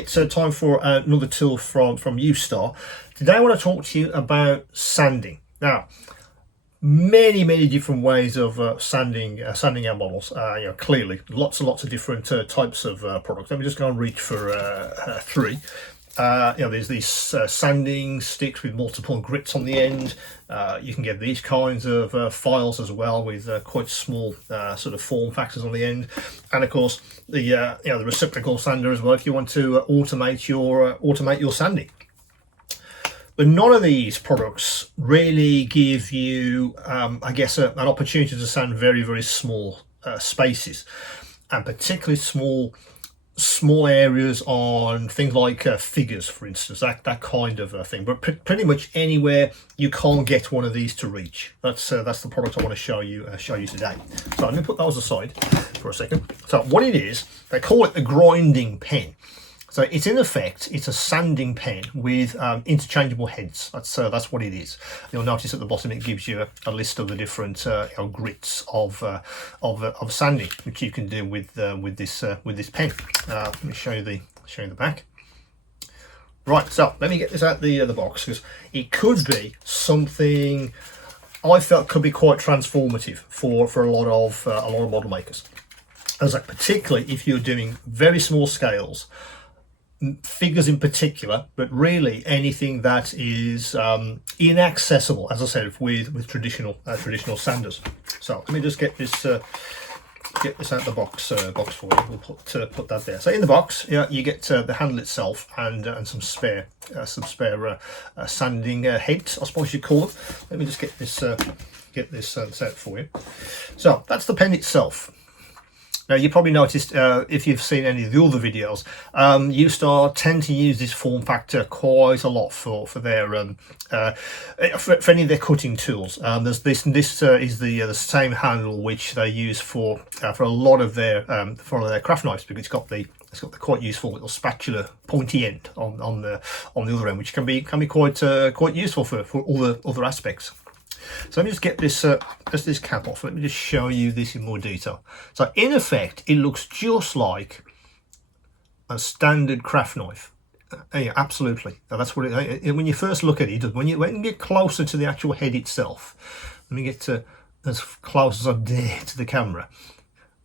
it's time for another tool from Ustar. Today I want to talk to you about sanding. Now, many different ways of sanding our models. Clearly, lots and lots of different types of products. Let me just go and reach for three. There's these sanding sticks with multiple grits on the end. You can get these kinds of files as well with quite small sort of form factors on the end, and of course the the reciprocal sander as well if you want to automate your sanding. But none of these products really give you, I guess, an opportunity to sand very small spaces, and particularly small areas on things like figures, for instance, that kind of thing. But pretty much anywhere you can't get one of these to reach. That's the product I want to show you today. So I'm going to put those aside for a second. So what it is, they call it the grinding pen. So it's in effect, it's a sanding pen with interchangeable heads. That's what it is. You'll notice at the bottom it gives you a list of the different grits of sanding, which you can do with this pen. Let me show you the back. Right, so let me get this out the box, because it could be something I felt could be quite transformative for a lot of model makers. As like, particularly if you're doing very small scales. Figures in particular, but really anything that is inaccessible, as I said, with traditional sanders. So let me just get this out the box for you. We'll put that there. So in the box, you get the handle itself and some spare sanding heads, I suppose you call them. Let me just get this out for you. So that's the pen itself. Now, you probably noticed, if you've seen any of the other videos, Ustar tend to use this form factor quite a lot for their for any of their cutting tools. There's this is the same handle which they use for a lot of their craft knives, because it's got the quite useful little spatula pointy end on the other end, which can be quite useful for all the other aspects. So let me just get this cap off. Let me just show you this in more detail. So in effect, it looks just like a standard craft knife. Yeah, absolutely. Now, that's what it. When you first look at it, when you get closer to the actual head itself, let me get to as close as I dare to the camera.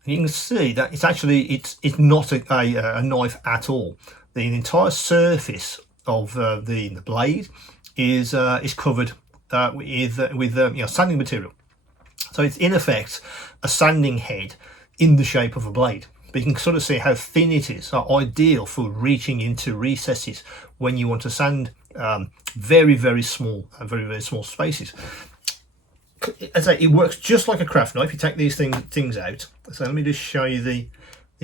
And you can see that it's not a knife at all. The entire surface of the blade is covered with sanding material. So it's in effect a sanding head in the shape of a blade, but you can sort of see how thin it is. So ideal for reaching into recesses when you want to sand very small spaces. As I say, it works just like a craft knife. You take these things out. So let me just show you the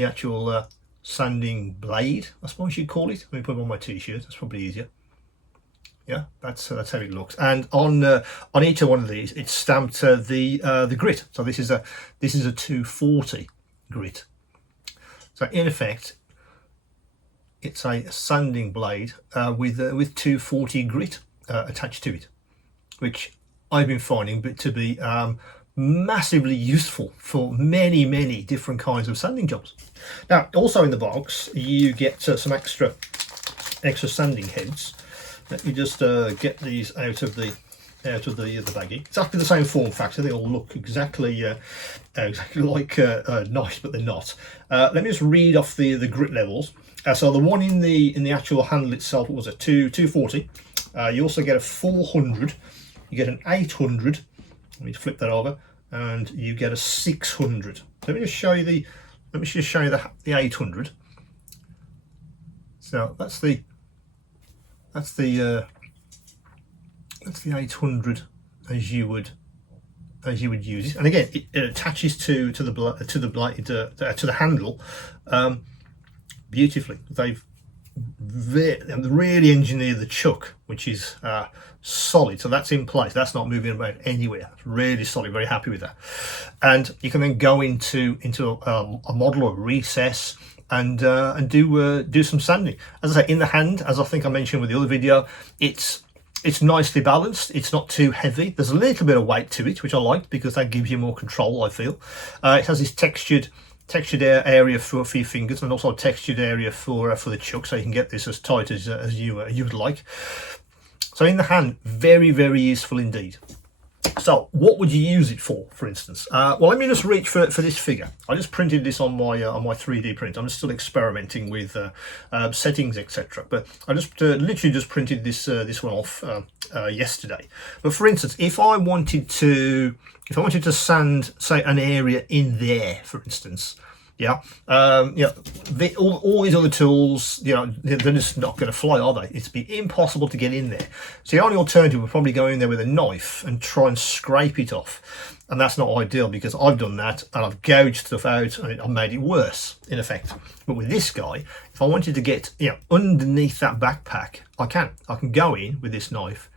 actual sanding blade, I suppose you'd call it. Let me put it on my t-shirt, that's probably easier. Yeah, that's how it looks. And on each one of these, it's stamped the grit. So this is a 240 grit. So in effect, it's a sanding blade with 240 grit attached to it, which I've been finding to be massively useful for many different kinds of sanding jobs. Now, also in the box, you get some extra sanding heads. Let me just get these out of the baggie. Exactly the same form factor. They all look exactly like knives, but they're not. Let me just read off the grit levels. So the one in the actual handle itself was a 240. You also get a 400. You get an 800. Let me flip that over, and you get a 600. So let me just show you the 800. So that's the 800 as you would use it, and again it attaches to the handle beautifully. They've really engineered the chuck, which is solid, so that's in place, that's not moving about anywhere. It's really solid, very happy with that. And you can then go into a model or recess and do some sanding. As I say, in the hand, as I think I mentioned with the other video, it's nicely balanced. It's not too heavy. There's a little bit of weight to it, which I like because that gives you more control, I feel. It has this textured textured area for your fingers, and also a textured area for the chuck, so you can get this as tight as you would like. So in the hand, very, very useful indeed. So what would you use it for instance? Well, let me just reach for this figure. I just printed this on my 3D print. I'm still experimenting with settings, etc. But I just literally just printed this one off yesterday. But for instance, if I wanted to sand, say, an area in there, for instance, yeah, all these other tools, they're just not going to fly, are they? It'd be impossible to get in there. So the only alternative would probably go in there with a knife and try and scrape it off, and that's not ideal because I've done that and I've gouged stuff out and I've made it worse in effect. But with this guy, if I wanted to get underneath that backpack, I can go in with this knife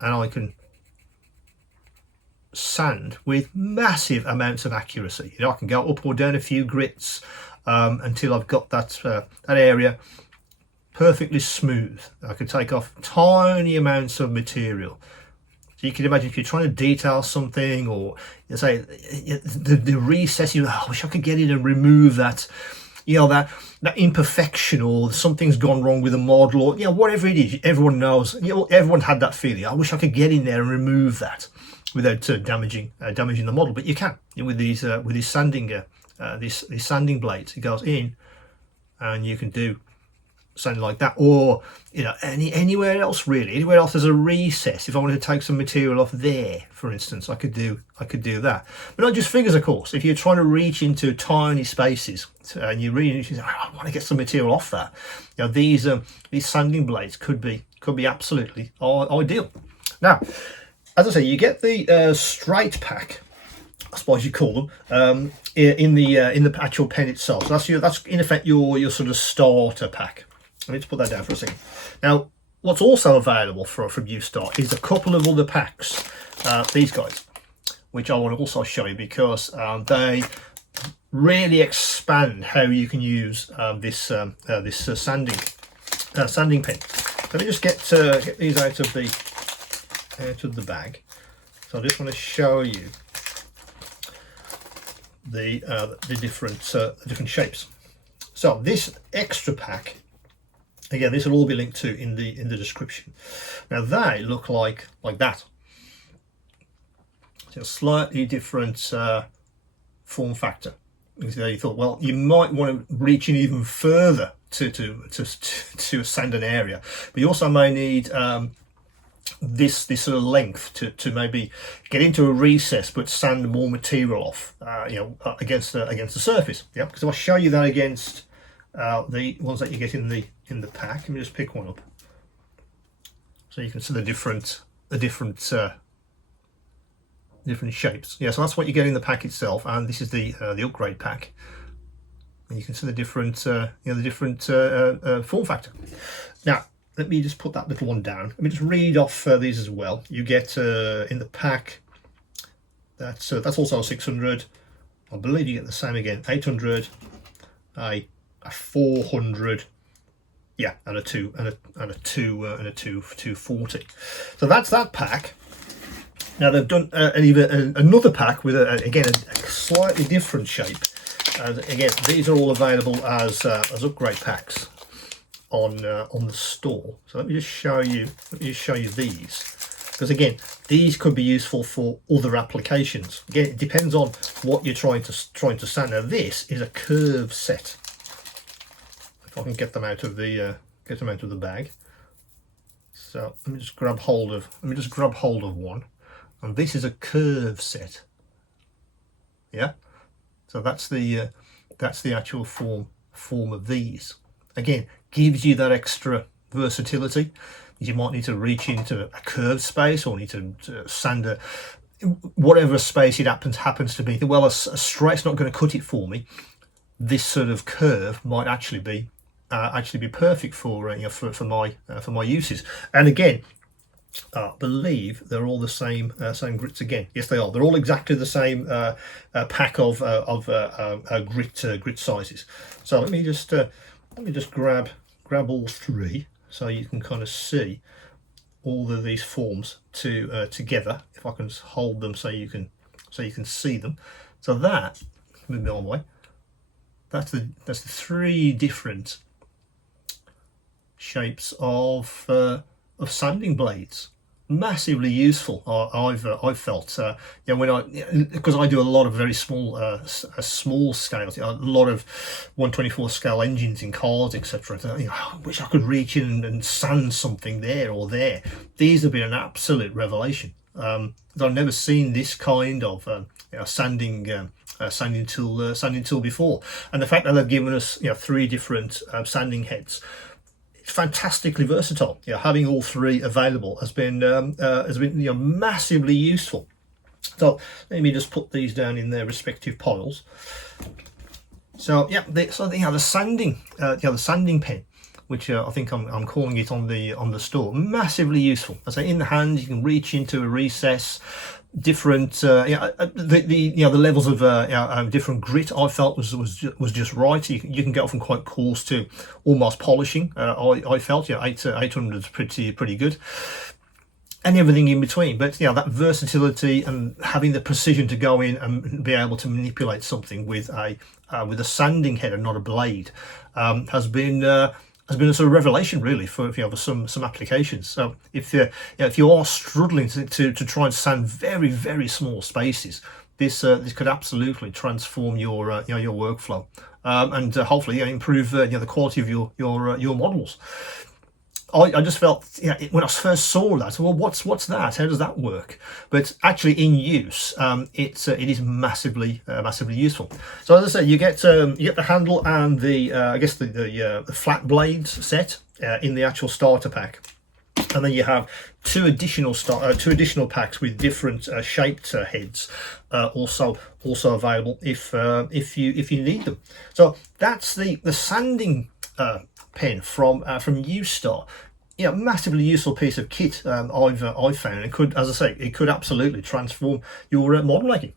and I can sand with massive amounts of accuracy. I can go up or down a few grits until I've got that area perfectly smooth. I can take off tiny amounts of material. So you can imagine if you're trying to detail something, or you say the recess, I wish I could get in and remove that, that imperfection, or something's gone wrong with a model, or whatever it is. Everyone knows, everyone had that feeling. I wish I could get in there and remove that without damaging the model. But you can with these sanding these sanding blades. It goes in and you can do something like that, or anywhere else really. Anywhere else there's a recess. If I wanted to take some material off there, for instance, I could do that. But not just figures, of course. If you're trying to reach into tiny spaces and you really I want to get some material off that, these sanding blades could be absolutely ideal. Now, as I say, you get the straight pack, I suppose you call them, in the actual pen itself. So that's in effect your sort of starter pack. Let me just put that down for a second. Now, what's also available from Ustar is a couple of other packs, these guys, which I want to also show you because they really expand how you can use this sanding pen. So let me just get these out of the bag. So I just want to show you the different shapes. So this extra pack, again, this will all be linked to in the description. Now they look like that. So a slightly different form factor. So you thought, well, you might want to reach in even further to sand an area, but you also may need this sort of length to maybe get into a recess but sand more material off against the surface. Because if I show you that against the ones that you get in the pack, let me just pick one up so you can see the different shapes. So that's what you get in the pack itself, and this is the upgrade pack, and you can see the different form factor. Now let me just put that little one down. Let me just read off these as well. You get in the pack, that's also 600. I believe you get the same again, 800, a 400, and a 240. So that's that pack. Now they've done another pack with again a slightly different shape. Again, these are all available as upgrade packs on the store. So let me just show you these, because again, these could be useful for other applications. Again, it depends on what you're trying to sand. Now this is a curve set. If I can get them out of the bag. So let me just grab hold of one, and this is a curve set. So that's the actual form of these. Again, gives you that extra versatility. You might need to reach into a curved space, or need to sand whatever space it happens to be. Well, a straight's not going to cut it for me. This sort of curve might actually be perfect for my uses. And again, I believe they're all the same grits again. Yes, they are. They're all exactly the same pack of grit sizes. So let me just grab all three so you can kind of see all of these forms together. If I can just hold them so you can see them. So that move it on way. That's the 3 different shapes of sanding blades. Massively useful. I've felt when because I do a lot of very small small scales, a lot of 1/24 scale engines in cars, etc. I wish I could reach in and sand something there or there. These have been an absolute revelation. I've never seen this kind of sanding tool before, and the fact that they've given us 3 different sanding heads. Fantastically versatile. Having all 3 available has been massively useful. So let me just put these down in their respective piles. So the sanding the sanding pen, which I think I'm calling it on the store, massively useful. I say in the hand you can reach into a recess. Different the levels of different grit I felt was just right. You can go from quite coarse to almost polishing. I felt 800 is pretty good, and everything in between. But that versatility and having the precision to go in and be able to manipulate something with a sanding head and not a blade has been a sort of revelation, really, for some applications. So if you are struggling to try and sand very, very small spaces, this could absolutely transform your workflow, and hopefully improve the quality of your models. I just felt when I first saw that, well, what's that? How does that work? But actually, in use, it is massively useful. So as I say, you get the handle and the the flat blades set in the actual starter pack, and then you have two additional packs with different shaped heads, also available if you need them. So that's the sanding pen from Ustar. Massively useful piece of kit. I've found it could, as I say, it could absolutely transform your model making.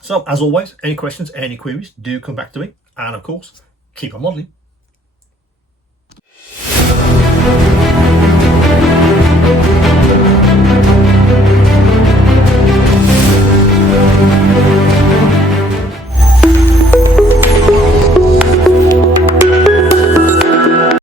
So as always, any questions, any queries, do come back to me, and of course, keep on modeling.